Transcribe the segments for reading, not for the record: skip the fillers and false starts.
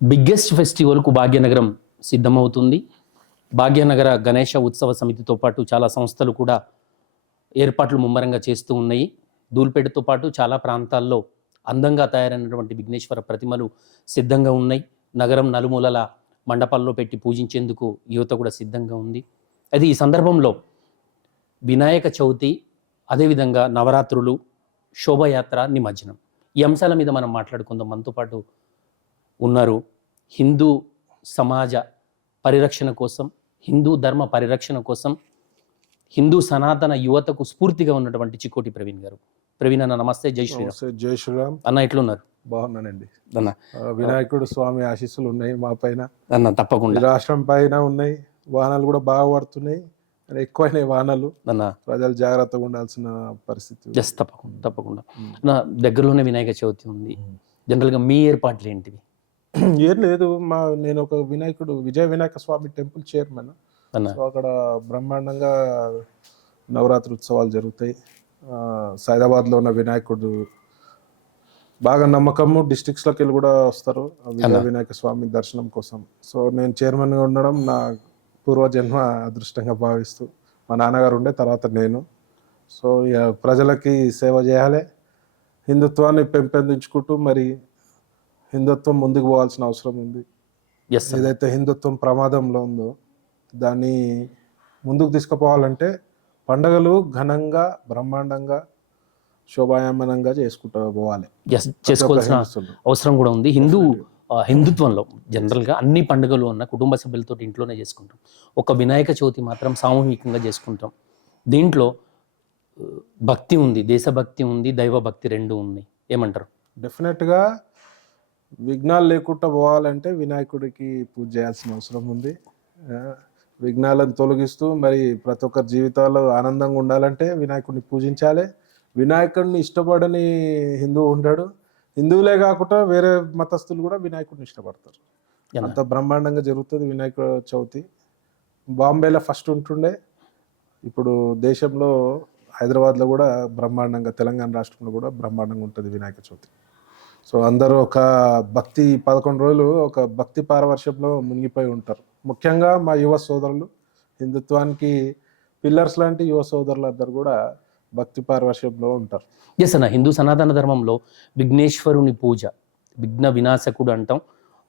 Biggest ఫెస్టివల్కు Bhagyanagaram సిద్ధమవుతుంది. భాగ్యనగర గణేష ఉత్సవ సమితితో పాటు చాలా సంస్థలు కూడా ఏర్పాట్లు ముమ్మరంగా చేస్తూ ఉన్నాయి. ధూల్పేటతో పాటు చాలా ప్రాంతాల్లో అందంగా తయారైనటువంటి విఘ్నేశ్వర ప్రతిమలు సిద్ధంగా ఉన్నాయి. నగరం నలుమూలల మండపాల్లో పెట్టి పూజించేందుకు యువత కూడా సిద్ధంగా ఉంది. అది ఈ సందర్భంలో వినాయక చవితి, అదేవిధంగా నవరాత్రులు, శోభయాత్ర, నిమజ్జనం, ఈ అంశాల మీద మనం మాట్లాడుకుందాం. మనతో పాటు ఉన్నారు హిందూ సమాజ పరిరక్షణ కోసం, హిందూ ధర్మ పరిరక్షణ కోసం, హిందూ సనాతన యువతకు స్ఫూర్తిగా ఉన్నటువంటి చికోటి ప్రవీణ్ గారు. ప్రవీణ్ అన్న నమస్తే. జై శ్రీరామ్. జై శ్రీరామ్ అన్న, ఎట్లున్నారు? బాగున్నానండి అన్న. వినాయకుడు స్వామి ఆశీస్సులు ఉన్నాయి మా పైన, అన్న తప్పకుండా. రాష్ట్రం పైన ఉన్నాయి. వాహనాలు కూడా బాగా పడుతున్నాయి, ఎక్కువైనాయి వాహనాలు. అన్న ప్రజలు జాగ్రత్తగా ఉండాల్సిన పరిస్థితి. జస్ట్ తప్పకుండా తప్పకుండా. నా దగ్గరలోనే వినాయక చవితి ఉంది. జనరల్గా మీ ఏర్పాట్లు ఏంటివి? ఏం లేదు, నేను ఒక వినాయకుడు విజయ వినాయక స్వామి టెంపుల్ చైర్మన్. సో అక్కడ బ్రహ్మాండంగా నవరాత్రి ఉత్సవాలు జరుగుతాయి. సైదాబాద్లో ఉన్న వినాయకుడు బాగా నమ్మకము, డిస్ట్రిక్ట్స్లోకి వెళ్ళి కూడా వస్తారు విజయ వినాయక స్వామి దర్శనం కోసం. సో నేను చైర్మన్గా ఉండడం నా పూర్వజన్మ అదృష్టంగా భావిస్తూ, మా నాన్నగారు ఉండే తర్వాత నేను. సో ప్రజలకి సేవ చేయాలి, హిందుత్వాన్ని పెంపొందించుకుంటూ మరి హిందుత్వం ముందుకు పోవాల్సిన అవసరం ఉంది. ఏదైతే హిందుత్వం ప్రమాదంలో ఉందో దాన్ని ముందుకు తీసుకుపోవాలంటే పండగలు ఘనంగా, బ్రహ్మాండంగా, శోభాయమానంగా చేసుకుంటూ పోవాలి. చేసుకోవాల్సిన అవసరం కూడా ఉంది. హిందుత్వంలో జనరల్గా అన్ని పండుగలు ఉన్న కుటుంబ సభ్యులతో ఇంట్లోనే చేసుకుంటాం. ఒక వినాయక చవితి మాత్రం సామూహికంగా చేసుకుంటాం. దీంట్లో భక్తి ఉంది, దేశభక్తి ఉంది, దైవభక్తి రెండు ఉన్నాయి. ఏమంటారు? డెఫినెట్గా విఘ్నాలు లేకుండా పోవాలంటే వినాయకుడికి పూజ చేయాల్సిన అవసరం ఉంది. విఘ్నాలను తొలగిస్తూ మరి ప్రతి ఒక్కరి జీవితాల్లో ఆనందంగా ఉండాలంటే వినాయకుడిని పూజించాలి. వినాయకుడిని ఇష్టపడని హిందువు ఉంటాడు. హిందువులే కాకుండా వేరే మతస్థులు కూడా వినాయకుడిని ఇష్టపడతారు. అంత బ్రహ్మాండంగా జరుగుతుంది వినాయక చవితి. బాంబేలో ఫస్ట్ ఉంటుండే, ఇప్పుడు దేశంలో హైదరాబాద్లో కూడా బ్రహ్మాండంగా, తెలంగాణ రాష్ట్రంలో కూడా బ్రహ్మాండంగా ఉంటుంది వినాయక చవితి. సో అందరూ ఒక భక్తి 11 రోజులు ఒక భక్తి పారవర్షంలో మునిగిపోయి ఉంటారు. ముఖ్యంగా మా యువ సోదరులు, హిందుత్వానికి పిల్లర్స్ లాంటి యువ సోదరులు అందరు కూడా భక్తి పారవర్షంలో ఉంటారు. ఎస్ అన్న, హిందూ సనాతన ధర్మంలో విఘ్నేశ్వరుని పూజ, విఘ్న వినాశకుడు అంటాం.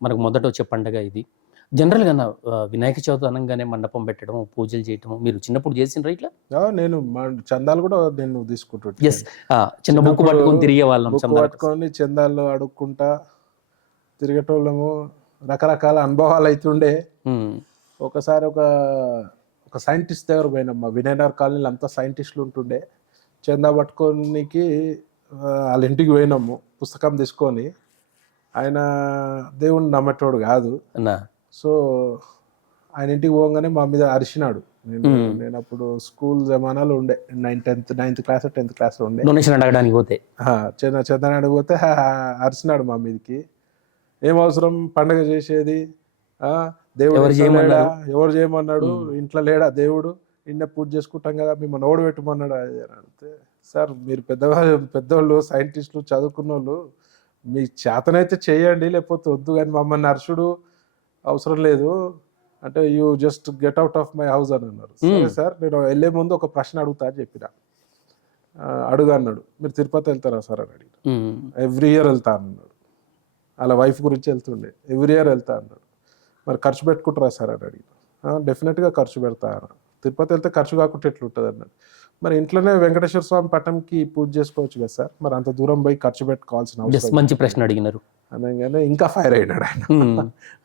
మనకు మొదట వచ్చే పండగ ఇది. జనరల్గా వినాయక చవితి అనగానే మండపం పెట్టడం, పూజలు చేయటం, మీరు చిన్నప్పుడు చేసిండ్రా ఇట్లా? నేను చందాలు కూడా నేను తీసుకుంటాను. ఎస్, చిన్న బుక్ పట్టుకొని తిరిగే వాళ్ళం, పట్టుకొని చందాలు అడుక్కుంటా తిరిగేటోళ్ళము. రకరకాల అనుభవాలు అవుతుండే. ఒకసారి ఒక సైంటిస్ట్ దగ్గర పోయినాం. మా వినయనగర్ కాలనీలో అంతా సైంటిస్టులు ఉంటుండే. చందా పట్టుకోనికి వాళ్ళ ఇంటికి పోయినాము పుస్తకం తీసుకొని. ఆయన దేవుణ్ణి నమ్మేటోడు కాదు. సో ఆయన ఇంటికి పోగానే మా మీద అరిచినాడు. నేను అప్పుడు స్కూల్ జమానాలు ఉండే, 9th క్లాస్ 10th క్లాస్ ఉండే. డొనేషన్ అడగడానికి పోతే చందన అడిగిపోతే అరిచినాడు మా మీదకి. ఏం అవసరం పండగ చేసేది, దేవుడు ఎవరు చేయమన్నాడు, ఇంట్లో లేడా దేవుడు, నిన్న పూజ చేసుకుంటాం కదా, మిమ్మల్ని ఓడి పెట్టమన్నాడు అని అడిగితే, సార్ మీరు పెద్దవాళ్ళు సైంటిస్టులు చదువుకున్న వాళ్ళు, మీ చేతనైతే చేయండి, లేకపోతే వద్దు, కానీ మమ్మల్ని నర్సుడు అవసరం లేదు అంటే you just get out of my house అని అన్నారు. సరే సార్, నేను వెళ్ళే ముందు ఒక ప్రశ్న అడుగుతా అని చెప్పిన. అడుగు అన్నాడు. మీరు తిరుపతి వెళ్తారా సార్ అని అడిగిన. ఎవ్రీ ఇయర్ వెళ్తా అన్నాడు. అలా వైఫ్ గురించి వెళ్తుండే. ఎవ్రీ ఇయర్ వెళ్తా అన్నాడు. మరి ఖర్చు పెట్టుకుంటారా సార్ అని అడిగిన. డెఫినెట్గా ఖర్చు పెడతా అన్న. తిరుపతి వెళ్తే ఖర్చు కాకుండా ఎట్లుంటుంది అన్నాడు. మరి ఇంట్లోనే వెంకటేశ్వర స్వామి పట్టంకి పూజ చేసుకోవచ్చు కదా సార్, మరి అంత దూరం పోయి ఖర్చు పెట్టుకోవాల్సిన అవసరం? మంచి ప్రశ్న అడిగినారు అనగానే ఇంకా ఫైర్ అయినాడు ఆయన.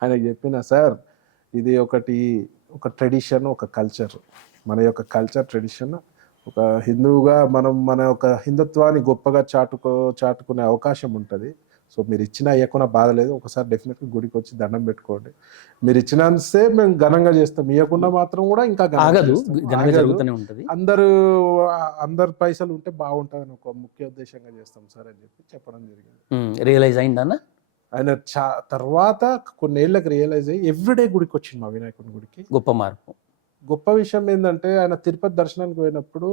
ఆయనకు చెప్పిన, సార్ ఇది ఒక ట్రెడిషన్, ఒక కల్చర్, మన యొక్క కల్చర్ ట్రెడిషన్. ఒక హిందువుగా మనం మన యొక్క హిందుత్వాన్ని గొప్పగా చాటుకునే అవకాశం ఉంటుంది. సో మీరు ఇచ్చినా ఇవ్వకుండా బాధ లేదు, ఒకసారి డెఫినెట్గా గుడికి వచ్చి దండం పెట్టుకోండి. మీరు ఇచ్చినంతే మేము ఘనంగా చేస్తాం, ఇవ్వకుండా మాత్రం కూడా ఇంకా అందరు పైసలు ఉంటే బాగుంటుందని ఒక ముఖ్య ఉద్దేశంగా చేస్తాం సార్ అని చెప్పడం జరిగింది. రియలైజ్ అయిందన్న ఆయన. తర్వాత కొన్నేళ్లకు రియలైజ్ అయ్యి ఎవ్రీడే గుడికి వచ్చింది మా వినాయకుడి గుడికి. గొప్ప మార్పు. గొప్ప విషయం ఏంటంటే, ఆయన తిరుపతి దర్శనానికి పోయినప్పుడు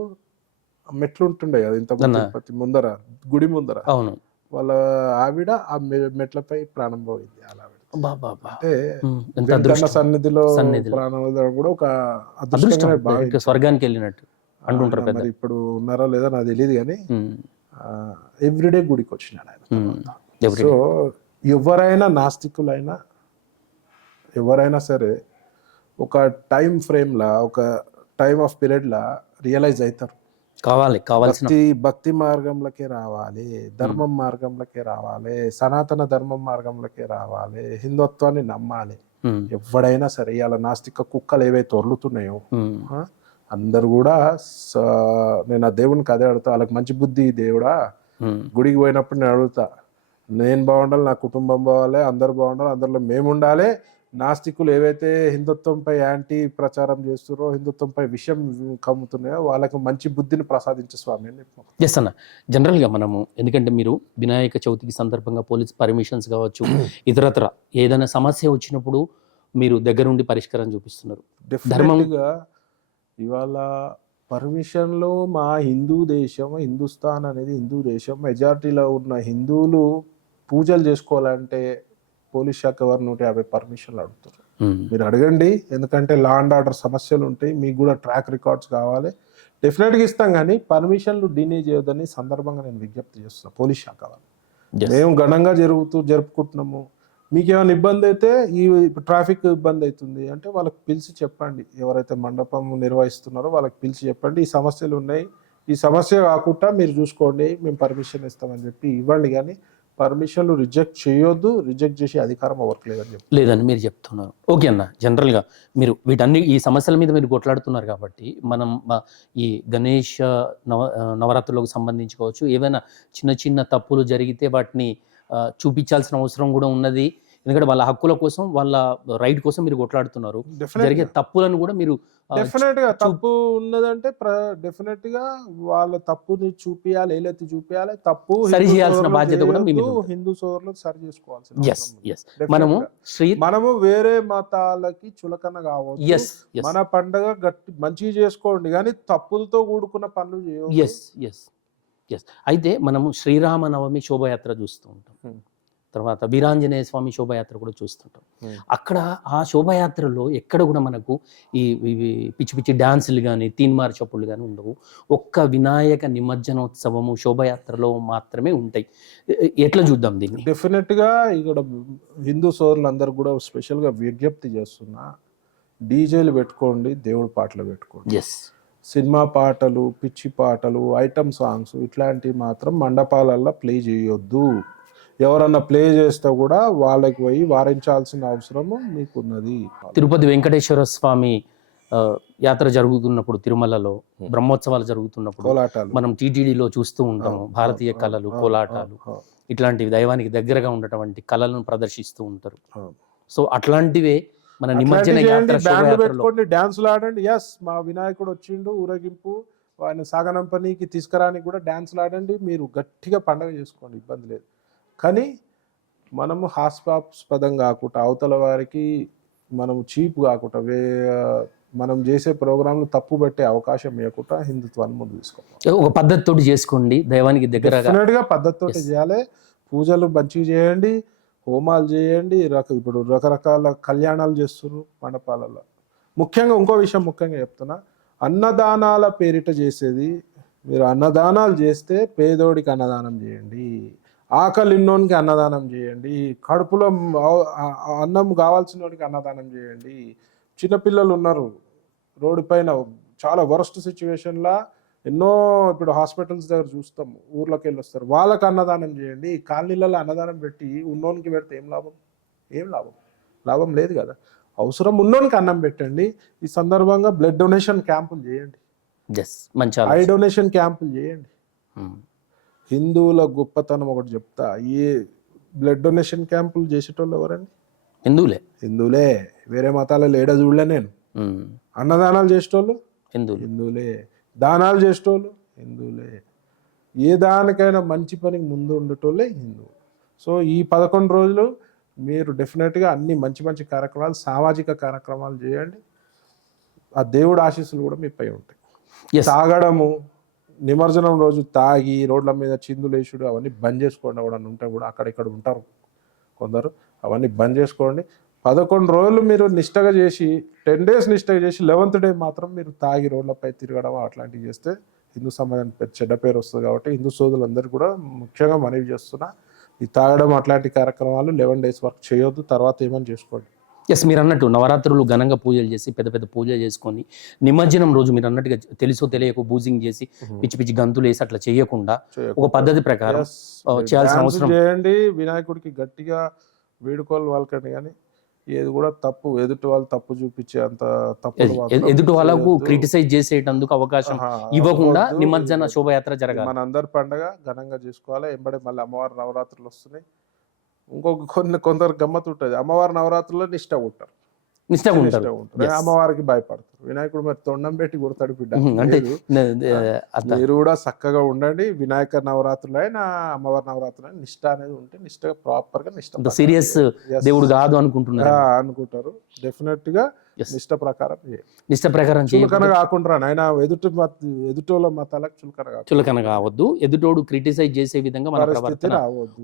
మెట్లు ఉంటుండే కదా ఇంత తిరుపతి ముందర, గుడి ముందర. అవును. వాళ్ళ ఆవిడ ఆ మెట్లపై ప్రాణం పోయింది. అలా బాబా అంటే ఎంత వెంకన్న అదృష్టం సన్నిధిలో సన్నిధిలో ప్రాణం వదలడం కూడా ఒక అదృష్టం అదృష్టంగానే ఇంకా భావించాలి. స్వర్గానికి వెళ్ళినట్టు అంటుంటారు ఆయన పెద్ద. మరి ఇప్పుడు ఉన్నారో లేదో నాకు తెలియదు కానీ ఎవ్రీడే గుడికి వచ్చినాడు ఆయన తర్వాత. సో ఎవరైనా నాస్తికులైనా ఎవరైనా సరే ఒక టైం ఫ్రేమ్లా ఒక టైమ్ ఆఫ్ పీరియడ్లా రియలైజ్ అవుతారు. కావాల్సిన భక్తి మార్గంలోకే రావాలి, ధర్మం మార్గంలోకే రావాలి, సనాతన ధర్మం మార్గంలోకే రావాలి, హిందుత్వాన్ని నమ్మాలి. ఎవడైనా సరే ఇవాళ నాస్తిక కుక్కలు ఏవైతే ఒర్లుతున్నాయో అందరు కూడా నేను ఆ దేవునికి అదే అడుగుతా, వాళ్ళకి మంచి బుద్ధి దేవుడా. గుడికి పోయినప్పుడు నేను అడుగుతా, నేను బాగుండాలి, నా కుటుంబం బాగాలి, అందరు బాగుండాలి, అందరిలో మేము ఉండాలి. నాస్తికులు ఏవైతే హిందుత్వంపై యాంటీ ప్రచారం చేస్తున్నారో, హిందుత్వంపై విషయం కమ్ముతున్నాయో వాళ్ళకి మంచి బుద్ధిని ప్రసాదించే స్వామి అని చెప్పాను. ఎస్ అన్న. జనరల్గా మనము ఎందుకంటే మీరు వినాయక చవితికి సందర్భంగా పోలీస్ పర్మిషన్స్ కావచ్చు ఇతరత్ర ఏదైనా సమస్య వచ్చినప్పుడు మీరు దగ్గరుండి పరిష్కారం చూపిస్తున్నారు. డెఫినెట్గా ఇవాళ పర్మిషన్లో మా హిందూ దేశం, హిందుస్థాన్ అనేది హిందూ దేశం, మెజారిటీలో ఉన్న హిందువులు పూజలు చేసుకోవాలంటే పోలీస్ శాఖ వారు 150 పర్మిషన్లు అడుగుతారు. మీరు అడగండి, ఎందుకంటే లా అండ్ ఆర్డర్ సమస్యలు ఉంటాయి, మీకు కూడా ట్రాక్ రికార్డ్స్ కావాలి, డెఫినెట్గా ఇస్తాం. కానీ పర్మిషన్లు డినే చేయొద్దని సందర్భంగా నేను విజ్ఞప్తి చేస్తున్నాను పోలీస్ శాఖ వాళ్ళు. మేము ఘనంగా జరుపుకుంటున్నాము, మీకు ఏమైనా ఇబ్బంది అయితే ఈ ట్రాఫిక్ ఇబ్బంది అవుతుంది అంటే వాళ్ళకి పిలిచి చెప్పండి, ఎవరైతే మండపం నిర్వహిస్తున్నారో వాళ్ళకి పిలిచి చెప్పండి, ఈ సమస్యలు ఉన్నాయి, ఈ సమస్య కాకుండా మీరు చూసుకోండి, మేము పర్మిషన్ ఇస్తామని చెప్పి ఇవ్వండి. కానీ పర్మిషన్లు రిజెక్ట్ చేయొద్దు, రిజెక్ట్ చేసే అధికారం ఎవరికి లేదని మీరు చెప్తున్నారు. ఓకే అన్న, జనరల్గా మీరు ఈ సమస్యల మీద మీరు కొట్లాడుతున్నారు కాబట్టి మనం ఈ గణేష్ నవరాత్రులకు సంబంధించి కావచ్చు, ఏవైనా చిన్న చిన్న తప్పులు జరిగితే వాటిని చూపించాల్సిన అవసరం కూడా ఉన్నది. ఎందుకంటే వాళ్ళ హక్కుల కోసం, వాళ్ళ రైట్ కోసం మీరు కొట్లాడుతున్నారు. జరిగే తప్పులను కూడా మీరు డెఫినెట్గా తప్పు ఉన్నదంటే డెఫినెట్గా వాళ్ళ తప్పుని చూపియాలి, ఏలెత్తి చూపియాలి, తప్పు సరి చేయాల్సిన బాధ్యత కూడా హిందూ సోదరులు సరి చేసుకోవాల్సి. మనము వేరే మతాలకి చులకన కావచ్చు, మన పండగ మంచిగా చేసుకోండి, కానీ తప్పులతో కూడుకున్న పనులు చేయాలి. అయితే మనము శ్రీరామనవమి శోభయాత్ర చూస్తూ ఉంటాం, తర్వాత వీరాంజనేయ స్వామి శోభయాత్ర కూడా చూస్తుంటాం. అక్కడ ఆ శోభయాత్రలో ఎక్కడ కూడా మనకు ఈ పిచ్చి పిచ్చి డ్యాన్సులు కానీ తీన్మార్ చప్పులు కానీ ఉండవు. ఒక్క వినాయక నిమజ్జనోత్సవము శోభయాత్రలో మాత్రమే ఉంటాయి. ఎట్లా చూద్దాం దీన్ని? డెఫినెట్గా ఇక్కడ హిందూ సోదరులందరూ కూడా స్పెషల్గా విజ్ఞప్తి చేస్తున్నా, డీజేలు పెట్టుకోండి, దేవుడి పాటలు పెట్టుకోండి. సినిమా పాటలు, పిచ్చి పాటలు, ఐటమ్ సాంగ్స్ ఇట్లాంటివి మాత్రం మండపాలల్లో ప్లే చేయొద్దు. ఎవరన్నా ప్లే చేస్తే కూడా వాళ్ళకి పోయి వారించాల్సిన అవసరము మీకున్నది. తిరుపతి వెంకటేశ్వర స్వామి యాత్ర జరుగుతున్నప్పుడు, తిరుమలలో బ్రహ్మోత్సవాలు జరుగుతున్నప్పుడు మనం టీటీడీలో చూస్తూ ఉంటాము. భారతీయ కళలు, కోలాటాలు ఇట్లాంటివి దైవానికి దగ్గరగా ఉన్నటువంటి కళలను ప్రదర్శిస్తూ ఉంటారు. సో అట్లాంటివే మన నిమజ్జన యాత్ర పెట్టుకోండి, డాన్సులు ఆడండి. ఎస్, మా వినాయకుడు వచ్చిండు, ఊరేగింపు ఆయన సాగనంపనీకి తీసుకురానికి కూడా డాన్సులు ఆడండి, మీరు గట్టిగా పండగ చేసుకోండి, ఇబ్బంది లేదు. కానీ మనము హాస్యాస్పదం కాకుండా, అవతల వారికి మనము చీప్ కాకుండా, మనం చేసే ప్రోగ్రాంలు తప్పు పెట్టే అవకాశం ఇవ్వకుండా హిందుత్వాన్ని ముందు తీసుకోవాలి. ఒక పద్ధతితో చేసుకోండి, దైవానికి దగ్గరగా పద్ధతితో చేయాలి. పూజలు మంచిగా చేయండి, హోమాలు చేయండి. ఇప్పుడు రకరకాల కళ్యాణాలు చేస్తున్నారు మండపాలలో. ముఖ్యంగా ఇంకో విషయం ముఖ్యంగా చెప్తున్నా, అన్నదానాల పేరిట చేసేది, మీరు అన్నదానాలు చేస్తే పేదోడికి అన్నదానం చేయండి, ఆకలి ఉన్నోనికి అన్నదానం చేయండి, కడుపులో అన్నం కావాల్సిన వాడికి అన్నదానం చేయండి. చిన్నపిల్లలు ఉన్నారు రోడ్డు పైన, చాలా వరస్ట్ సిచ్యువేషన్లా ఎన్నో ఇప్పుడు హాస్పిటల్స్ దగ్గర చూస్తాం, ఊర్లోకి వెళ్ళి వస్తారు, వాళ్ళకి అన్నదానం చేయండి. కాలనీలలో అన్నదానం పెట్టి ఉన్నోనికి పెడితే ఏం లాభం? లాభం లేదు కదా. అవసరం ఉన్నోనికి అన్నం పెట్టండి. ఈ సందర్భంగా బ్లడ్ డొనేషన్ క్యాంపులు చేయండి, ఐ డొనేషన్ క్యాంపులు చేయండి. హిందువుల గొప్పతనం ఒకటి చెప్తా, ఏ బ్లడ్ డొనేషన్ క్యాంపులు చేసేటోళ్ళు ఎవరండి? హిందువులే. వేరే మతాలలో ఏడా చూడలే నేను. అన్నదానాలు చేసేటోళ్ళు హిందువులే, దానాలు చేసేటోళ్ళు హిందువులే, ఏ దానికైనా మంచి పనికి ముందు ఉండేటోళ్ళే హిందువులు. సో ఈ 11 రోజులు మీరు డెఫినెట్గా అన్ని మంచి మంచి కార్యక్రమాలు, సామాజిక కార్యక్రమాలు చేయండి. ఆ దేవుడు ఆశీస్సులు కూడా మీపై ఉంటాయి. తాగడము, నిమజ్జనం రోజు తాగి రోడ్ల మీద చిందులేసుడు అవన్నీ బంద్ చేసుకోండి. ఎవడన్నా ఉంటే కూడా, అక్కడిక్కడ ఉంటారు కొందరు, అవన్నీ బంద్ చేసుకోండి. 11 రోజులు మీరు నిష్టగా చేసి 10 days నిష్టగా చేసి 11th day మాత్రం మీరు తాగి రోడ్లపై తిరగడం అట్లాంటివి చేస్తే హిందూ సమాజానికి చెడ్డ పేరు వస్తుంది. కాబట్టి హిందూ సోదరులందరూ కూడా ముఖ్యంగా మనవి చేస్తున్నా, ఈ తాగడం అట్లాంటి కార్యక్రమాలు 11 days వరకు చేయొద్దు. తర్వాత ఏమని చేసుకోండి. ఎస్, మీరు అన్నట్టు నవరాత్రులు ఘనంగా పూజలు చేసి పెద్ద పెద్ద పూజలు చేసుకొని నిమజ్జనం రోజు మీరు అన్నట్టుగా తెలుసో తెలియక బూజింగ్ చేసి పిచ్చి పిచ్చి గంతులు వేసి అట్లా చేయకుండా ఒక పద్ధతి ప్రకారం చేయాల్సిన డాన్స్ అవసరం. చేయండి, వినాయకుడికి గట్టిగా వేడుకోలు వాళ్ళకండి. కానీ ఏది కూడా తప్పు ఎదుటి వాళ్ళు తప్పు చూపించే అంత తప్పు ఎదుటి వాళ్ళకు క్రిటిసైజ్ చేసేటందుకు అవకాశం ఇవ్వకుండా నిమజ్జన శోభయాత్ర జరగాలి. మన అందరి పండగ ఘనంగా చేసుకోవాలి. ఎంబడే మళ్ళీ అమ్మవారి నవరాత్రులు వస్తున్నాయి. కొందరు గమ్మత్తు ఉంటుంది, అమ్మవారి నవరాత్రుల్లో నిష్ట ఉంటారు, నిష్టగా ఉంటారు, అమ్మవారికి భయపడతారు. వినాయకుడు మరి తొండం పెట్టి కొడతాడు బిడ్డ. అంటే మీరు కూడా చక్కగా ఉండండి. వినాయక నవరాత్రులు అయినా అమ్మవారి నవరాత్రులు అయినా నిష్ట అనేది ఉంటే నిష్టగా ప్రాపర్ గా నిష్ట సీరియస్ దేవుడు కాదు అనుకుంటున్నారు అనుకుంటారు. డెఫినెట్ గా నిష్ట ప్రకారం నిష్ట ప్రకారం చులకన కాకుండా ఆయన ఎదుటోళ్ళ మతాలకు చులకన కావద్దు. ఎదుటోడు క్రిటిసైజ్ చేసే విధంగా మన ప్రవర్తన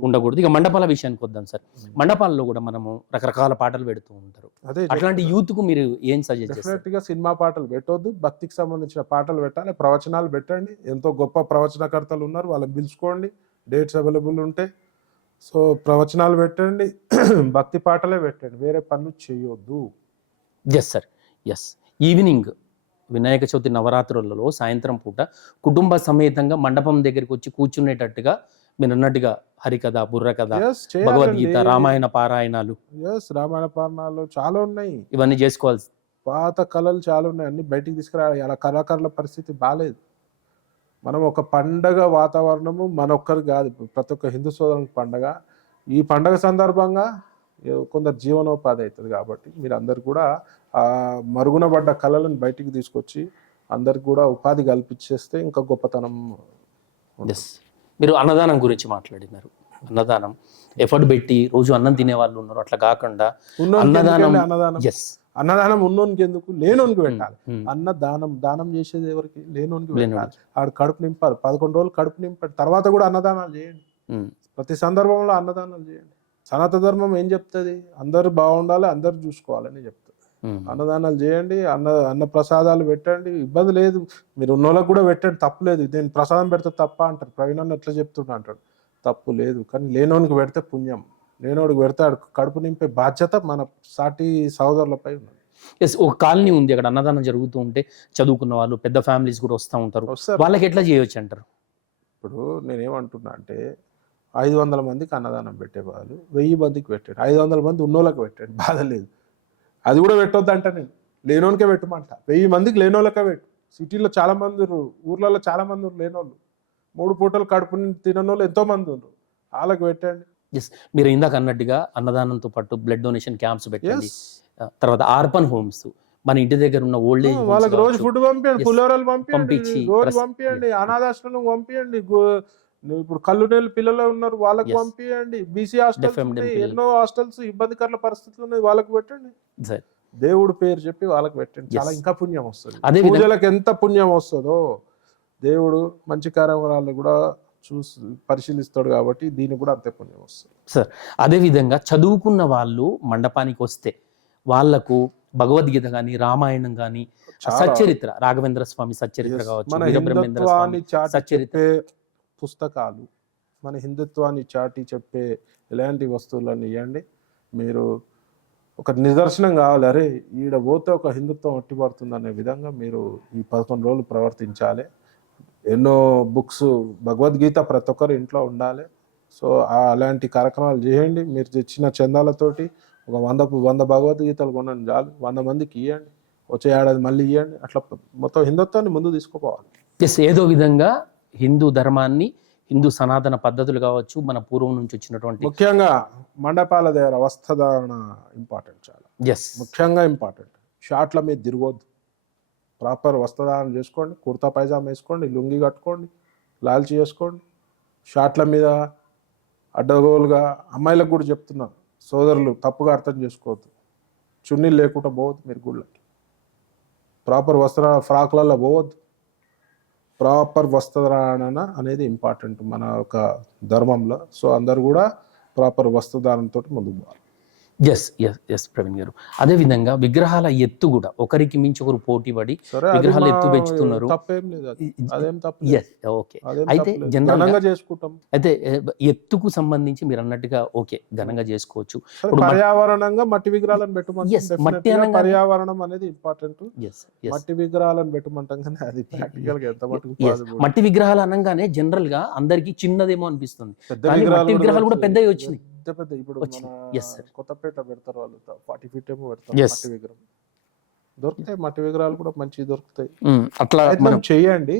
ఉండకూడదు. ఇక మండపాల విషయానికి వద్దాం సార్. మండపాల్లో కూడా మనము రకరకాల పాటలు పెడుతూ ఉంటారు. అట్లాంటి యూత్ కు మీరు ఏం సజెస్ట్ చేస్తారు? డెఫినెట్ గా సినిమా పాటలు పెట్టొద్దు, భక్తికి సంబంధించిన పాటలు పెట్టాలి. ప్రవచనాలు పెట్టండి, ఎంతో గొప్ప ప్రవచనకర్తలు ఉన్నారు, వాళ్ళని పిలుచుకోండి, డేట్స్ అవైలబుల్ ఉంటాయి. సో ప్రవచనాలు పెట్టండి, భక్తి పాటలే పెట్టండి, వేరే పనులు చేయొద్దు. Yes sir, yes. Evening Vinayaka Chavithi నవరాత్రులలో సాయంత్రం పూట కుటుంబ సమేతంగా మండపం దగ్గరికి వచ్చి కూర్చునేటట్టుగా మీరు అన్నట్టుగా హరికథ, బుర్రకథ, భగవద్గీత, రామాయణ పారాయణాలు చాలా ఉన్నాయి. ఇవన్నీ చేసుకోవాలి. పాత కళలు చాలా ఉన్నాయి, అన్ని బయటికి తీసుకురావాలి. అలా కళాకారుల పరిస్థితి బాగాలేదు. మనం ఒక పండగ వాతావరణము మనొక్కరు కాదు, ప్రతి ఒక్క హిందూ సోదరునికి పండగ. ఈ పండగ సందర్భంగా కొందరు జీవనోపాధి అవుతుంది. కాబట్టి మీరు అందరు కూడా ఆ మరుగున పడ్డ కళలను బయటికి తీసుకొచ్చి అందరికి కూడా ఉపాధి కల్పించేస్తే ఇంకా గొప్పతనం. మీరు అన్నదానం గురించి మాట్లాడినారు. అన్నదానం ఎఫర్ట్ పెట్టి రోజు అన్నం తినే వాళ్ళు ఉన్నారు. అట్లా కాకుండా అన్నదానం ఉన్నోనికి ఎందుకు, లేనోనికి పెట్టాలి. దానం చేసేది ఎవరికి? లేనోనికి పెట్టాలి. ఆడు కడుపు నింపాలి, 11 రోజులు కడుపు నింపాలి. తర్వాత కూడా అన్నదానాలు చేయండి, ప్రతి సందర్భంలో అన్నదానాలు చేయండి. సనాతన ధర్మం ఏం చెప్తుంది? అందరు బాగుండాలి, అందరు చూసుకోవాలని చెప్తుంది. అన్నదానాలు చేయండి, అన్న ప్రసాదాలు పెట్టండి, ఇబ్బంది లేదు. మీరు ఉన్నోళ్ళకి కూడా పెట్టండి, తప్పు లేదు. నేను ప్రసాదం పెడితే తప్ప అంటారు, ప్రవీణ్ ఎట్లా చెప్తుండ అంటాడు, తప్పు లేదు. కానీ లేనోనికి పెడితే పుణ్యం, లేనోడికి పెడితే కడుపు నింపే బాధ్యత మన సాటి సహోదరులపై ఉన్నది. ఎస్, ఒక కాలనీ ఉంది, అక్కడ అన్నదానం జరుగుతూ ఉంటే చదువుకున్న వాళ్ళు, పెద్ద ఫ్యామిలీస్ కూడా వస్తూ ఉంటారు. వాళ్ళకి ఎట్లా చేయొచ్చు అంటారు? ఇప్పుడు నేనేమంటున్నా అంటే 500 మందికి అన్నదానం పెట్టే వాళ్ళు 1000 మందికి పెట్టండి, 500 మంది ఉన్నోళ్ళకి పెట్టండి, బాధ లేదు. అది కూడా పెట్టొద్దు అంట, నేను లేనోనికే పెట్టమంట. 1000 మందికి లేనోళ్ళకే పెట్టు. సిటీలో చాలా మంది ఉన్నారు, ఊర్లలో చాలా మంది ఉన్నారు లేనోళ్ళు, 3 పూటలు కడుపు తిననోళ్ళు ఎంతో మంది ఉన్నారు, వాళ్ళకి పెట్టండి. ఎస్, మీరు ఇందాక అన్నట్టుగా అన్నదానంతో పాటు బ్లడ్ డొనేషన్ క్యాంప్స్ పెట్టండి. తర్వాత ఆర్పన్ హోమ్స్, మన ఇంటి దగ్గర ఉన్న ఓల్డ్ ఏజ్ వాళ్ళకి రోజు ఫుడ్ పంపించండి, పులిహోరలు పంపించండి, రోజు పంపించండి, అనాథాశ్రమం పంపించండి. ఇప్పుడు కళ్ళు నీళ్ళు పిల్లలు ఉన్నారు, వాళ్ళకి పంపించండి. బీసీ హాస్టల్స్, ఎన్నో హాస్టల్స్ ఇబ్బందికర పరిస్థితులు ఉన్నాయి, వాళ్ళకి పెట్టండి. దేవుడు పేరు చెప్పి వాళ్ళకి పెట్టండి, చాలా ఇంకా పుణ్యం వస్తుంది. పూజలకు ఎంత పుణ్యం వస్తుందో దేవుడు మంచి కార్యక్రమాలను కూడా చూసి పరిశీలిస్తాడు. కాబట్టి దీనికి కూడా అంతే పుణ్యం వస్తుంది సార్. అదేవిధంగా చదువుకున్న వాళ్ళు మండపానికి వస్తే వాళ్లకు భగవద్గీత కానీ, రామాయణం కానీ, సచ్చరిత్ర, రాఘవేంద్ర స్వామి సచ్చరిత్ర కావచ్చు, వీరబ్రహ్మేంద్ర స్వామి సచ్చరిత్ర పుస్తకాలు, మన హిందుత్వాన్ని చాటి చెప్పే ఇలాంటి వస్తువులను ఇవ్వండి. మీరు ఒక నిదర్శనం కావాలి, అరే ఈడ పోతే ఒక హిందుత్వం ఒట్టిపడుతుంది అనే విధంగా మీరు ఈ 11 రోజులు ప్రవర్తించాలి. ఎన్నో బుక్స్, భగవద్గీత ప్రతి ఒక్కరు ఇంట్లో ఉండాలి. సో అలాంటి కార్యక్రమాలు చేయండి. మీరు తెచ్చిన చందాలతోటి ఒక 100 భగవద్గీతలు కొనండి చాలు, 100 మందికి ఇవ్వండి, వచ్చే ఏడాది మళ్ళీ ఇవ్వండి. అట్లా మొత్తం హిందుత్వాన్ని ముందు తీసుకుపోవాలి. ఏదో విధంగా హిందూ ధర్మాన్ని, హిందూ సనాతన పద్ధతులు కావచ్చు, మన పూర్వం నుంచి వచ్చినటువంటి ముఖ్యంగా మండపాల దగ్గర వస్త్రధారణ ఇంపార్టెంట్, చాలా ముఖ్యంగా ఇంపార్టెంట్. షార్ట్ల మీద తిరగొద్దు, ప్రాపర్ వస్త్రధారణ చేసుకోండి. కుర్తా పైజామా వేసుకోండి, లుంగి కట్టుకోండి, లాల్చి చేసుకోండి. షార్ట్ల మీద అడ్డగోలుగా, అమ్మాయిలకు కూడా చెప్తున్నా, సోదరులు తప్పుగా అర్థం చేసుకోవద్దు, చున్నీలు లేకుండా పోవద్దు మీరు గుళ్ళకి. ప్రాపర్ ఫ్రాక్లలో పోవద్దు. ప్రాపర్ వస్త్రధారణ అనేది ఇంపార్టెంట్ మన ఒక ధర్మంలో. సో అందరు కూడా ప్రాపర్ వస్త్రధారణతో ముందుకు పోవాలి. ఎస్ ఎస్ ఎస్ ప్రవీణ్ గారు. అదేవిధంగా విగ్రహాల ఎత్తు కూడా ఒకరికి మించి ఒకరు పోటీ పడి సరే అది విగ్రహాల మా ఎత్తు పెంచుతున్నారు. తప్పేం లేదు, అదేం తప్పలేదు, ఎస్ ఓకే. అదేం అయితే తప్పలేదు, జనరల్గా ఘనంగా చేసుకుంటాం. అయితే ఎత్తుకు సంబంధించి మీరు అన్నట్టుగా ఓకే ఘనంగా చేసుకోవచ్చు. సరే ఇప్పుడు పర్యావరణంగా మట్టి విగ్రహాలను పెట్టమంటాం. Yes, మట్టి Definitely గా అనగానే- పర్యావరణం అనేది ఇంపార్టెంట్. ఎస్ ఎస్ మట్టి విగ్రహాలను పెట్టమంటాం కానీ అది ప్రాక్టికల్ గా ఎంత మటుకు ఎస్ possible. మట్టి విగ్రహాలు అనగానే జనరల్ గా అందరికి చిన్నదేమో అనిపిస్తుంది. పెద్ద కానీ మట్టి విగ్రహాలు కూడా దొరుకుతాయి. పెద్దవి వచ్చినాయి. పెద్ద పెద్ద ఇప్పుడు వచ్చినాయి. మన Yes, sir. కొత్తపేట పెడతారు వాళ్ళు 40 feet ఏమో పెడతారు Yes. మట్టి విగ్రహం. దొరుకుతాయి మట్టి విగ్రహాలు కూడా మంచి దొరుకుతాయి. అట్లా ప్రయత్నం మనం చేయండి,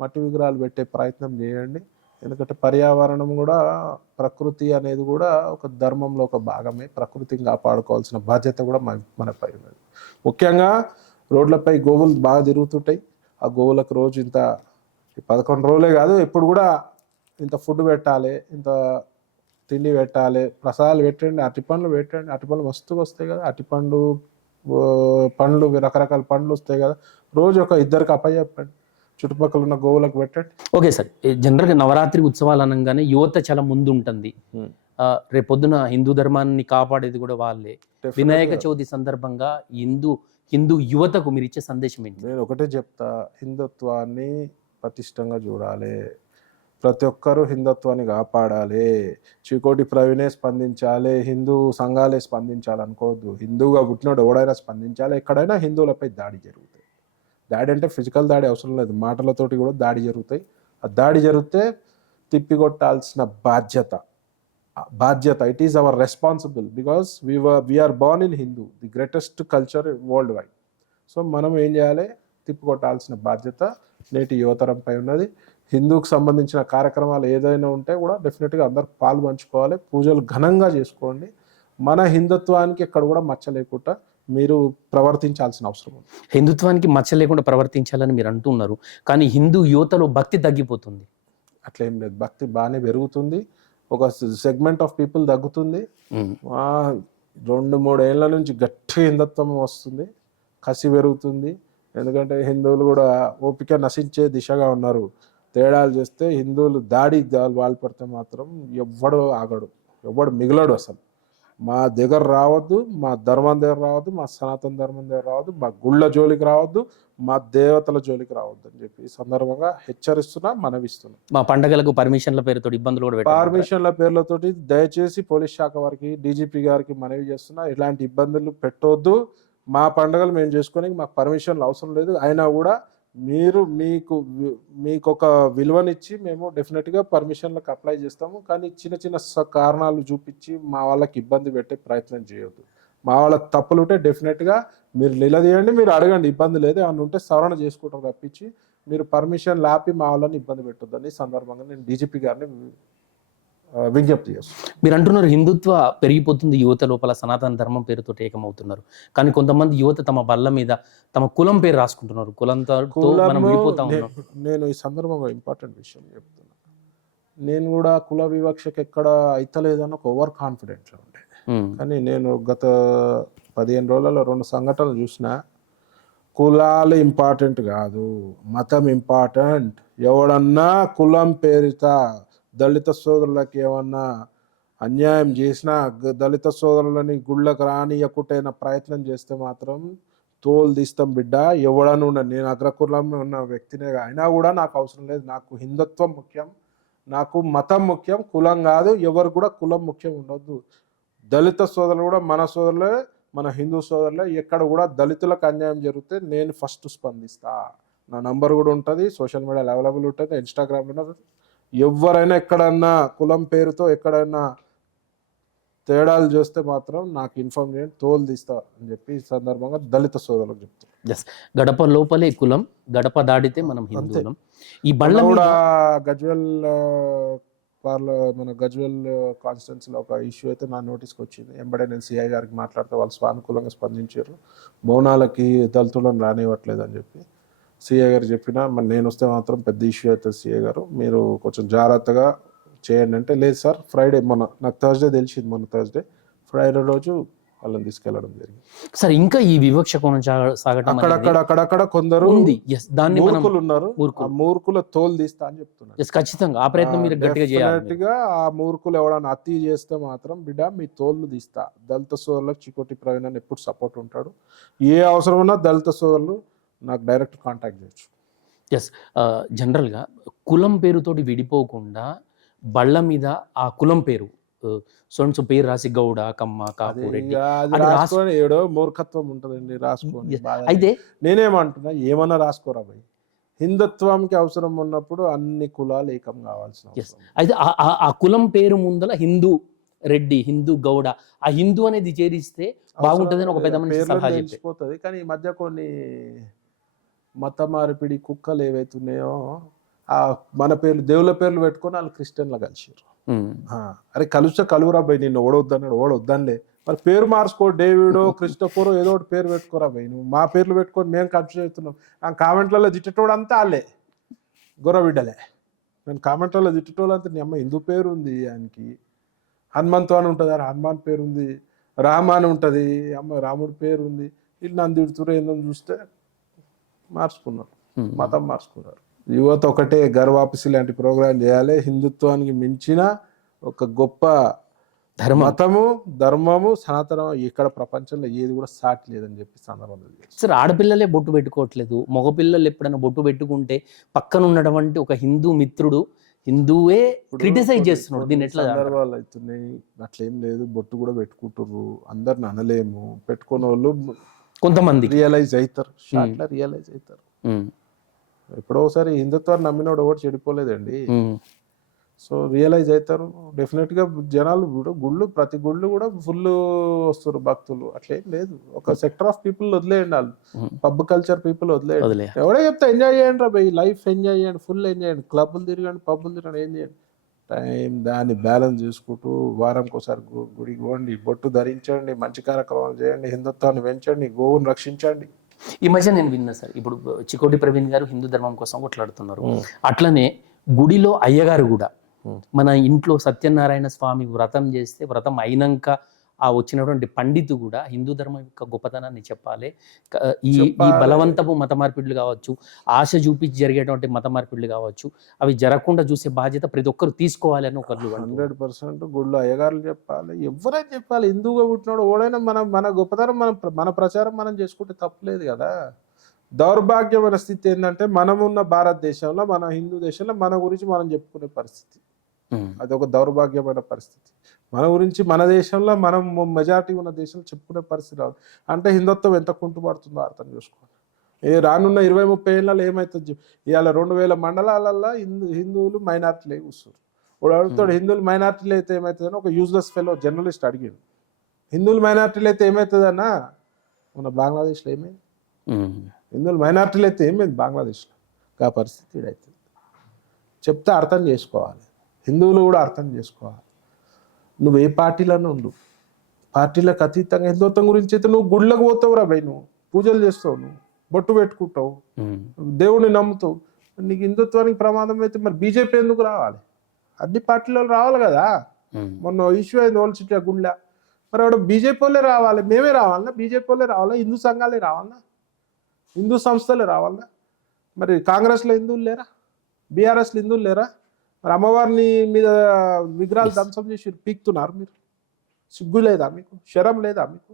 మట్టి విగ్రహాలు పెట్టే ప్రయత్నం చేయండి. ఎందుకంటే పర్యావరణం కూడా, ప్రకృతి అనేది కూడా ఒక ధర్మంలో ఒక భాగమే. ప్రకృతిని కాపాడుకోవాల్సిన బాధ్యత కూడా మనపై ఉన్నది. ముఖ్యంగా రోడ్లపై గోవులు బాగా తిరుగుతుంటాయి. ఆ గోవులకు రోజు ఇంత 11 రోజులే కాదు, ఎప్పుడు కూడా ఇంత ఫుడ్ పెట్టాలి, ఇంత తిండి పెట్టాలి, ప్రసాదాలు పెట్టండి, అరటిపండ్లు పెట్టండి. అరటిపండ్లు మస్తుగా వస్తాయి కదా, అరటిపండు పండ్లు, రకరకాల పండ్లు వస్తాయి కదా, రోజు ఒక ఇద్దరికి అప్పచెప్పండి, చుట్టుపక్కల ఉన్న గోవులకు పెట్టండి. Okay sir. జనరల్గా నవరాత్రి ఉత్సవాలు అనగానే యువత చాలా ముందు ఉంటుంది. రేపొద్దున హిందూ ధర్మాన్ని కాపాడేది కూడా వాళ్ళే. వినాయక చవితి సందర్భంగా హిందూ యువతకు మీరు ఇచ్చే సందేశం ఏంటి? నేను ఒకటే చెప్తా, హిందుత్వాన్ని పటిష్టంగా చూడాలి, ప్రతి ఒక్కరూ హిందుత్వాన్ని కాపాడాలి. చీకోటి ప్రవీణే స్పందించాలి, హిందూ సంఘాలే స్పందించాలి అనుకోవద్దు. హిందూగా పుట్టినోడు ఎవడైనా స్పందించాలి. ఎక్కడైనా హిందువులపై దాడి జరుగుతాయి. దాడి అంటే ఫిజికల్ దాడి అవసరం లేదు, మాటలతోటి కూడా దాడి జరుగుతాయి. ఆ దాడి జరిగితే తిప్పికొట్టాల్సిన బాధ్యత, it is our responsible, because we are born in Hindu, the greatest culture worldwide. So మనం ఏం చేయాలి, తిప్పికొట్టాల్సిన బాధ్యత నేటి యువతరంపై ఉన్నది. హిందూకు సంబంధించిన కార్యక్రమాలు ఏదైనా ఉంటే కూడా డెఫినెట్గా అందరు పాలు పంచుకోవాలి, పూజలు ఘనంగా చేసుకోండి. మన హిందుత్వానికి ఎక్కడ కూడా మచ్చ లేకుండా మీరు ప్రవర్తించాల్సిన అవసరం ఉంది. హిందుత్వానికి మచ్చ లేకుండా ప్రవర్తించాలని మీరు అంటున్నారు, కానీ హిందూ యువతలో భక్తి తగ్గిపోతుంది. అట్లా ఏం లేదు, భక్తి బాగానే పెరుగుతుంది. ఒక సెగ్మెంట్ ఆఫ్ పీపుల్ తగ్గుతుంది. 2-3 ఏళ్ళ నుంచి గట్టి హిందుత్వం వస్తుంది, కసి పెరుగుతుంది. ఎందుకంటే హిందువులు కూడా ఓపిక నశించే దిశగా ఉన్నారు. తేడాలు చేస్తే హిందువులు దాడి పాల్పడితే మాత్రం ఎవ్వడు ఆగడు, ఎవ్వడు మిగలడు. అసలు మా దగ్గర రావద్దు, మా ధర్మం దగ్గర రావద్దు, మా సనాతన ధర్మం దగ్గర రావద్దు, మా గుళ్ళ జోలికి రావద్దు, మా దేవతల జోలికి రావద్దు అని చెప్పి ఈ సందర్భంగా హెచ్చరిస్తున్నా, మనవిస్తున్నా. మా పండగలకు పర్మిషన్ల పేరుతో ఇబ్బందులు కూడా పెట్టారు. పర్మిషన్ల పేర్లతోటి దయచేసి పోలీస్ శాఖ వారికి, డీజీపీ గారికి మనవి చేస్తున్నా, ఇలాంటి ఇబ్బందులు పెట్టొద్దు. మా పండుగలు మేము చేసుకోవడానికి మాకు పర్మిషన్లు అవసరం లేదు. అయినా కూడా మీరు మీకు ఒక విలువనిచ్చి మేము డెఫినెట్గా పర్మిషన్లకు అప్లై చేస్తాము. కానీ చిన్న చిన్న కారణాలు చూపించి మా వాళ్ళకి ఇబ్బంది పెట్టే ప్రయత్నం చేయొద్దు. మా వాళ్ళ తప్పులు ఉంటే డెఫినెట్గా మీరు నిలదీయండి, మీరు అడగండి, ఇబ్బంది లేదు. ఏమన్నా ఉంటే సవరణ చేసుకుంటాం తప్పించి మీరు పర్మిషన్ లాపి మా వాళ్ళని ఇబ్బంది పెట్టొద్దని సందర్భంగా నేను డీజీపీ గారిని విజ్ఞప్తి చేస్తున్నాను. మీరు అంటున్నారు హిందుత్వ పెరిగిపోతుంది యువత లోపల, సనాతన ధర్మం పేరుతో ఏకమవుతున్నారు. కానీ కొంతమంది యువత తమ బల్ల మీద తమ కులం పేరు రాసుకుంటున్నారు. కులంతో మనం విడిపోతా ఉన్నాం. నేను ఈ సందర్భంగా ఇంపార్టెంట్ విషయం చెప్తున్నా. నేను కూడా కుల వివక్షకు ఎక్కడ అయితలేదని ఒక ఓవర్ కాన్ఫిడెంట్లో ఉండే. కానీ నేను గత 15 రోజులలో 2 సంఘటనలు చూసిన. కులాలు ఇంపార్టెంట్ కాదు, మతం ఇంపార్టెంట్. ఎవడన్నా కులం పేరిత దళిత సోదరులకు ఏమన్నా అన్యాయం చేసినా, దళిత సోదరులని గుళ్ళకు రానియకుటైన ప్రయత్నం చేస్తే మాత్రం తోలు తీస్తాం బిడ్డ. ఎవడన్నా ఉండదు, నేను అగ్రకులంలో ఉన్న వ్యక్తినే, అయినా కూడా నాకు అవసరం లేదు. నాకు హిందుత్వం ముఖ్యం, నాకు మతం ముఖ్యం, కులం కాదు. ఎవరు కూడా కులం ముఖ్యం ఉండొద్దు. దళిత సోదరులు కూడా మన సోదరులే, మన హిందూ సోదరులే. ఎక్కడ కూడా దళితులకు అన్యాయం జరిగితే నేను ఫస్ట్ స్పందిస్తా. నా నంబర్ కూడా ఉంటుంది, సోషల్ మీడియాలో అవైలబుల్ ఉంటుంది, ఇన్స్టాగ్రామ్లో. ఎవరైనా ఎక్కడన్నా కులం పేరుతో ఎక్కడైనా తేడాలు చేస్తే మాత్రం నాకు ఇన్ఫార్మ్ చేయండి, తోలు తీస్తా అని చెప్పి ఈ సందర్భంగా దళిత సోదరులకు చెప్తాను. గడప లోపలే కులం, గడప దాడితే మనం హిందువులం. ఈ బళ్ళ కూడా గజ్వెల్ మన గజ్వెల్ కాన్స్టిట్యున్సీలో ఒక ఇష్యూ అయితే నా నోటీస్కి వచ్చింది. ఎంబడే నేను సిఐ గారికి మాట్లాడితే వాళ్ళు స్వానుకూలంగా స్పందించారు. బోనాలకి దళితులను రానివ్వట్లేదు అని చెప్పి సిఐ గారు చెప్పినా, మరి నేను వస్తే మాత్రం పెద్ద ఇష్యూ అవుతుంది సిఐ గారు, మీరు కొంచెం జాగ్రత్తగా చేయండి అంటే, లేదు సార్ ఫ్రైడే, నాకు థర్స్డే తెలిసింది, మొన్న థర్స్డే, ఫ్రైడే రోజు వాళ్ళని తీసుకెళ్లడం జరిగింది. సరే, ఇంకా ఈ వివక్ష కోణం సాగటం అనేది అక్కడక్కడ కొందరు ఉంది. Yes, దాన్ని మనం మూర్ఖులు ఉన్నారు. ఆ మూర్ఖులు. మూర్ఖుల తోలు తీస్తా అని చెప్తున్నారు. Yes, ఖచ్చితంగా ఆ ప్రయత్నం మీరు గట్టిగా చేయాలి. Definite గా ఆ మూర్ఖులు ఎవడన్నా అతి చేస్తే మాత్రం బిడ్డ మీ తోళ్ళు తీస్తా. దళిత సోదరులకు చికోటి ప్రవీణ్ అని ఎప్పుడు సపోర్ట్ ఉంటాడు. ఏ అవసరం ఉన్నా దళిత సోదరులు నాకు డైరెక్ట్ కాంటాక్ట్ చేయొచ్చు. ఎస్, జనరల్గా కులం పేరుతోటి విడిపోకుండా బళ్ళ మీద ఆ కులం పేరు సో పేరు రాసి గౌడ, కమ్మ, కాపు, రెడ్డి అది అది రాసుకొని ఏడో మూర్ఖత్వం ఉంటుందండి. రాసుకొని Yes. బాధ. అయితే నేనేమంటున్నా, ఏమన్నా రాసుకోరా భయ్. హిందుత్వంకి అవసరం ఉన్నప్పుడు అన్ని కులాలు ఏకం కావాల్సిన Yes. అవసరం. అయితే ఆ కులం పేరు ముందల హిందూ రెడ్డి, హిందూ గౌడ, ఆ హిందూ అనేది చేరిస్తే బాగుంటుందని ఒక పెద్ద మనిషి పేర్లను సలహా చెప్పారు. తెలిసిపోతుంది. కానీ ఈ మధ్య కొన్ని మత మార్పిడి కుక్కలు ఏవైతున్నాయో ఆ మన పేర్లు దేవుళ్ళ పేర్లు పెట్టుకొని వాళ్ళు క్రిస్టియన్లు కలిసారు. అరే కలువురా భయ్, నిన్ను ఓడొద్దన్నాడు, ఓడొద్దనిలే మరి పేరు మార్చుకో, డేవిడో క్రిస్టోఫరో ఏదో ఒకటి పేరు పెట్టుకోరా భయ్. నువ్వు మా పేర్లు పెట్టుకొని మేము కన్ఫ్యూజ్ అవుతున్నాం. ఆ కామెంట్లలో జిట్టేటోడు అంతా వాళ్ళే గొర్ర బిడ్డలే. నేను కామెంట్లలో జిట్టేటోళ్ళు అంతా నీ అమ్మ హిందూ పేరు ఉంది, ఆయనకి హనుమంతు అని ఉంటుంది, హనుమాన్ పేరు ఉంది, రామ అని ఉంటుంది, అమ్మ రాముడి పేరు ఉంది. వీళ్ళు నన్ను తిడుతురు ఏందని చూస్తే మార్చుకున్నారు, మతం మార్చుకున్నారు. యువత ఒకటే గర్వాపసి లాంటి ప్రోగ్రాం చేయాలి. హిందుత్వానికి మించిన ఒక గొప్ప మతము, ధర్మము, సనాతనం ఇక్కడ ప్రపంచంలో ఏది కూడా సాటి లేదని చెప్పి సందర్భంగా. సార్, ఆడపిల్లలే బొట్టు పెట్టుకోవట్లేదు. మగపిల్లలు ఎప్పుడైనా బొట్టు పెట్టుకుంటే పక్కన ఉన్నటువంటి ఒక హిందూ మిత్రుడు హిందూవే క్రిటిసైజ్ చేస్తున్నాడు. దీన్ని ఎట్లా సందర్భాలు అవుతున్నాయి. అట్లేం లేదు, బొట్టు కూడా పెట్టుకుంటుర్రు. అందరిని అనలేము. పెట్టుకున్న వాళ్ళు కొంతమంది రియలైజ్ అవుతారు, షార్ట్లా రియలైజ్ అవుతారు. ఎప్పుడో ఒకసారి హిందుత్వాన్ని నమ్మినోడు ఒకటి చెడిపోలేదండి. సో రియలైజ్ అవుతారు డెఫినెట్ గా. జనాలు కూడా గుళ్ళు, ప్రతి గుళ్ళు కూడా ఫుల్ వస్తారు భక్తులు. అట్లేం లేదు. ఒక సెక్టర్ ఆఫ్ పీపుల్ వదిలేయండి, వాళ్ళు పబ్ కల్చర్ పీపుల్ వదిలేయండి. ఎవడో చెప్తా ఎంజాయ్ చేయండి రా భయ్, లైఫ్ ఎంజాయ్ చేయండి, ఫుల్ ఎంజాయ్ చేయండి, క్లబ్లు తిరగండి, పబ్బులు తిరగండి, ఏం చేయండి. టైం దాన్ని బ్యాలెన్స్ చేసుకుంటూ వారంకి ఒకసారి గుడికి పోండి, బొట్టు ధరించండి, మంచి కార్యక్రమాలు చేయండి, హిందుత్వాన్ని పెంచండి, గోవును రక్షించండి. ఈ మధ్య నేను విన్నా సార్, ఇప్పుడు చికోటి ప్రవీణ్ గారు హిందూ ధర్మం కోసం కొట్లాడుతున్నారు. అట్లనే గుడిలో అయ్యగారు కూడా మన ఇంట్లో సత్యనారాయణ స్వామి వ్రతం చేస్తే వ్రతం అయినాక ఆ వచ్చినటువంటి పండితు కూడా హిందూ ధర్మం యొక్క గొప్పతనాన్ని చెప్పాలి. ఈ బలవంతపు మత మార్పిడులు కావచ్చు, ఆశ చూపించి జరిగేటువంటి మత మార్పిడులు కావచ్చు, అవి జరగకుండా చూసే బాధ్యత ప్రతి ఒక్కరు తీసుకోవాలి అని ఒకరు 100% గుళ్ళో అయ్యగారులు చెప్పాలి, ఎవరైనా చెప్పాలి. హిందువుగా పుట్టినాడు ఓడైనా మన గొప్పతనం మన ప్రచారం మనం చేసుకుంటే తప్పులేదు కదా. దౌర్భాగ్యమైన స్థితి ఏంటంటే మనమున్న భారతదేశంలో, మన హిందూ దేశంలో మన గురించి మనం చెప్పుకునే పరిస్థితి. అది ఒక దౌర్భాగ్యమైన పరిస్థితి. మన గురించి మన దేశంలో, మనం మెజారిటీ ఉన్న దేశంలో చెప్పుకునే పరిస్థితి రాదు. అంటే హిందుత్వం ఎంత కుంటుపడుతుందో అర్థం చేసుకోవాలి. రానున్న 20-30 ఏళ్ళలో ఏమవుతుంది? ఇవాళ 2000 మండలాలలో హిందువులు మైనార్టీలు కూర్చున్నారు. వాడు అడుగుతాడు, హిందువులు మైనార్టీలు అయితే ఏమవుతుందని ఒక యూజ్లెస్ ఫెలో జర్నలిస్ట్ అడిగాడు. హిందువులు మైనార్టీలు అయితే ఏమవుతుందన్నా, మన బంగ్లాదేశ్లో ఏమైంది? హిందువులు మైనార్టీలు అయితే ఏమైంది బంగ్లాదేశ్లో? ఆ పరిస్థితి ఇదవుతుంది. చెప్తే అర్థం చేసుకోవాలి, హిందువులు కూడా అర్థం చేసుకోవాలి. నువ్వు ఏ పార్టీలోనే ఉండు, పార్టీలకు అతీతంగా హిందుత్వం గురించి అయితే నువ్వు గుళ్ళకు పోతావురా భయ్, నువ్వు పూజలు చేస్తావు, నువ్వు బొట్టు పెట్టుకుంటావు, దేవుడిని నమ్ముతావు. నీకు హిందుత్వానికి ప్రమాదం అయితే మరి బీజేపీ ఎందుకు రావాలి? అన్ని పార్టీలో రావాలి కదా. మొన్న ఇష్యూ అయింది ఓల్డ్ సిటీ గుళ్ళ, మరి ఆవిడ బీజేపీ వాళ్ళే రావాలి, మేమే రావాలన్నా, బీజేపీ వాళ్ళే రావాలా, హిందూ సంఘాలే రావాలన్నా, హిందూ సంస్థలే రావాలన్నా? మరి కాంగ్రెస్లో హిందువులు లేరా? బీఆర్ఎస్లో హిందువులు లేరా? మరి అమ్మవారిని మీద విగ్రహాలు ధ్వంసం చేసి పీక్తున్నారు మీరు. సిగ్గు లేదా మీకు? శరం లేదా మీకు?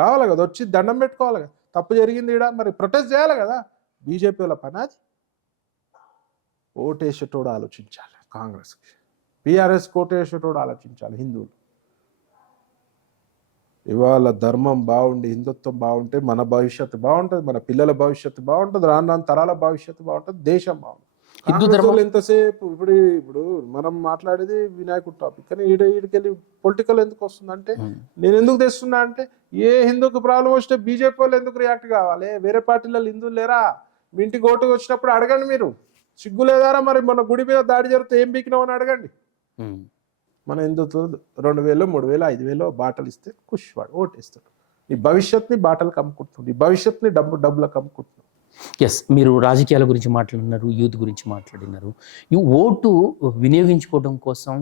రావాలి కదా, వచ్చి దండం పెట్టుకోవాలి కదా. తప్పు జరిగింది ఇక్కడ, మరి ప్రొటెస్ట్ చేయాలి కదా. బీజేపీ వాళ్ళ పని అది. ఓటేసేటోడు ఆలోచించాలి కాంగ్రెస్కి, బీఆర్ఎస్కి ఓటేసేటోడు ఆలోచించాలి హిందువులు. ఇవాళ ధర్మం బాగుండి, హిందుత్వం బాగుంటే మన భవిష్యత్తు బాగుంటుంది, మన పిల్లల భవిష్యత్తు బాగుంటుంది, రాను తరాల భవిష్యత్తు బాగుంటుంది, దేశం బాగుంటుంది. హిందూ ధర్మం ఎంతసేపు ఇప్పుడు మనం మాట్లాడేది వినాయకుడు టాపిక్, కానీ ఈడికెళ్ళి పొలిటికల్ ఎందుకు వస్తుందంటే, నేను ఎందుకు తెస్తున్నా అంటే, ఏ హిందూకి ప్రాబ్లం వస్తే బీజేపీ వాళ్ళు ఎందుకు రియాక్ట్ కావాలి? వేరే పార్టీలలో హిందువులు లేరా? మీ ఇంటికి ఓటుకు వచ్చినప్పుడు అడగండి, మీరు సిగ్గు లేదారా? మరి మన గుడి మీద దాడి జరిగితే ఏం బీకినావు అని అడగండి. మన హిందుత్వం 2000, 3000, 5000 బాటలు ఇస్తే కుష్వాడు ఓటేస్తాడు. నీ భవిష్యత్ని బాటలకు అమ్ముకుంటున్నాడు, నీ భవిష్యత్ని డబ్బులకు అమ్ముకుంటున్నాడు. ఎస్, మీరు రాజకీయాల గురించి మాట్లాడినారు, యూత్ గురించి మాట్లాడినారు. ఈ ఓటు వినియోగించుకోవడం కోసం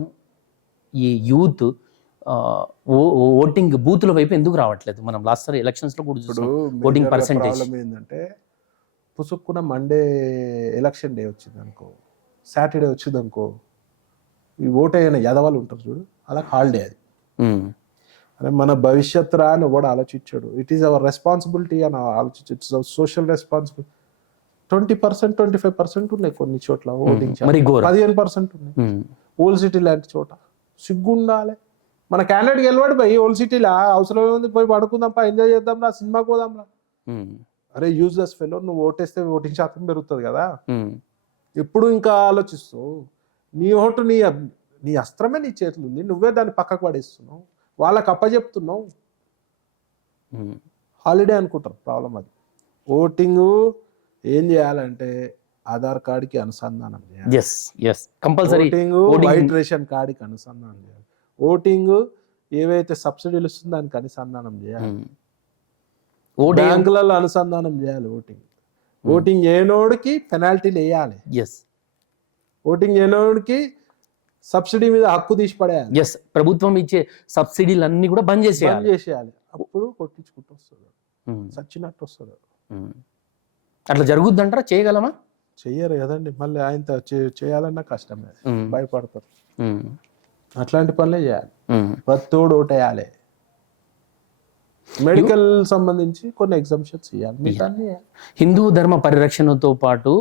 ఈ యూత్ ఓటింగ్ బూతుల వైపు ఎందుకు రావట్లేదు? మనం లాస్ట్ సారి ఎలక్షన్స్ లో కూడా ఇప్పుడు చూసాం ఓటింగ్ పర్సెంటేజ్. ప్రాబ్లం ఏంటంటే పుసుక్కున మండే ఎలక్షన్ డే వచ్చింది అనుకో, సాటర్డే వచ్చింది అనుకో, ఈ ఓటు అయిన యదవాళ్ళు ఉంటారు చూడు, అలా హాలిడే అది. అరే మన భవిష్యత్తు రా అని కూడా ఆలోచించాడు. ఇట్ ఈస్ అవర్ రెస్పాన్సిబిలిటీ అని ఆలోచించాడు. It's our social responsibility. 20%, 25% ఉన్నాయి కొన్ని చోట్ల ఓటింగ్, మరి ఘోరం. 15% ఉన్నాయి ఓల్డ్ సిటీ లాంటి చోట. సిగ్గుండాలి. మన క్యాండిడేట్ గెలవాడు పోయి ఓల్డ్ సిటీలా, అవసరం ఏముంది, పోయి పడుకుందాంపా, ఎంజాయ్ చేద్దాంరా, సినిమాకి పోదాంరా. అరే యూజ్లెస్ ఫెలో, నువ్వు ఓటేస్తే ఓటింగ్ శాతం పెరుగుతుంది కదా. ఎప్పుడు ఇంకా ఆలోచిస్తూ నీ ఓటు నీ అస్త్రమే నీ చేతులు ఉంది, నువ్వే దాన్ని పక్కకు పడేస్తున్నావు, వాళ్ళకి అప్పచెప్తున్నావు. హాలిడే అనుకుంటారు. ప్రాబ్లం అది. ఓటింగ్ ఏం చేయాలంటే ఆధార్ కార్డుకి అనుసంధానం చేయాలి. ఓటింగ్ వైట్ రేషన్ కార్డుకి అనుసంధానం చేయాలి. ఓటింగ్ ఏవైతే సబ్సిడీలు వస్తుందో దానికి అనుసంధానం చేయాలి. బ్యాంకులలో అనుసంధానం చేయాలి. ఓటింగ్ చేయనోడికి పెనాల్టీలు వేయాలి. ఓటింగ్ చేయనోడికి సబ్సిడీ మీద హక్కు తీసి పడేయాలి. ప్రభుత్వం ఇచ్చే సబ్సిడీలు అన్ని కూడా బంద్ చేసేయాలి. అప్పుడు కొట్టించుకుంటూ వస్తుంది, చచ్చినట్టు వస్తుంది. అట్లా జరుగుద్దంటారా? చేయగలమా? చెయ్యరు కదండి. మళ్ళీ ఆయన చేయాలన్నా కష్టమే, భయపడతారు. అట్లాంటి పనులే చేయాలి. ప్రతోడు ఓటేయాలి. మెడికల్ సంబంధించి కొన్ని ఎగ్జామ్షన్స్ ఇవ్వాలి. హిందూ ధర్మ పరిరక్షణతో పాటు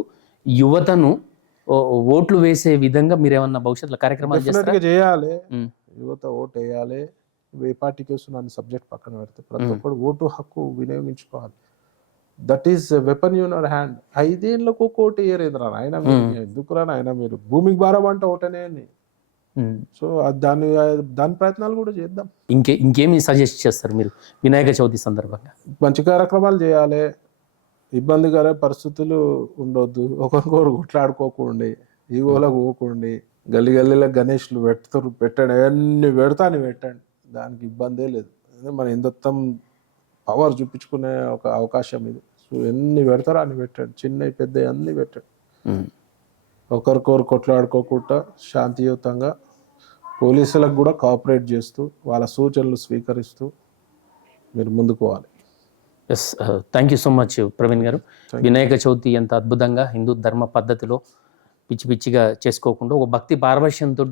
యువతను ఓట్లు వేసే విధంగా మీరు ఏమన్నా భవిష్యత్తులో కార్యక్రమాలు చేయాలి. యువత ఓటు వేయాలి. ఏ పార్టీకి వస్తున్న సబ్జెక్ట్ పక్కన పెడితే ప్రతి ఒక్కరు ఓటు హక్కు వినియోగించుకోవాలి. That is weapon in your hand. 5 ఏళ్ళకు ఓటు వేయరేంద్రా ఆయన, ఎందుకురా ఆయన, మీరు భూమికి భారం అంటే ఓటనే. సో దాని ప్రయత్నాలు కూడా చేద్దాం. ఇంకేమి సజెస్ట్ చేస్తారు మీరు వినాయక చవితి సందర్భంగా? మంచి కార్యక్రమాలు చేయాలి. ఇబ్బందికర పరిస్థితులు ఉండొద్దు. ఒకరికొకరు గుట్లాడుకోకండి, ఈగోలకు పోకండి. గల్లీలో గణేష్లు పెట్టండి, ఎన్ని పెడతాను పెట్టండి, దానికి ఇబ్బందే లేదు. మన హిందుత్వం పవర్ చూపించుకునే ఒక అవకాశం ఇది. సో ఎన్ని పెడతారో అన్ని పెట్టండి, చిన్నవి పెద్ద అన్ని పెట్టండి. ఒకరికొకరు కొట్లాడుకోకుండా శాంతియుతంగా పోలీసులకు కూడా కోఆపరేట్ చేస్తూ వాళ్ళ సూచనలు స్వీకరిస్తూ మీరు ముందుకు పోవాలి. Thank you so much Praveen గారు. వినాయక చవితి ఎంత అద్భుతంగా హిందూ ధర్మ పద్ధతిలో పిచ్చిగా చేసుకోకుండా ఒక భక్తి పారవశ్యంతో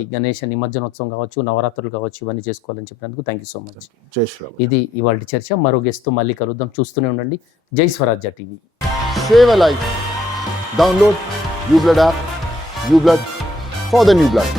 ఈ గణేష నిమజ్జనోత్సవం కావచ్చు, నవరాత్రులు కావచ్చు, ఇవన్నీ చేసుకోవాలని చెప్పినందుకు థ్యాంక్ యూ సో మచ్. ఇది ఇవాళ చర్చ. మరో గెస్ట్తో మళ్ళీ కలుద్దాం. చూస్తూనే ఉండండి జై స్వరాజ్య TV. Save a life. Download uBlood app. uBlood for the new blood.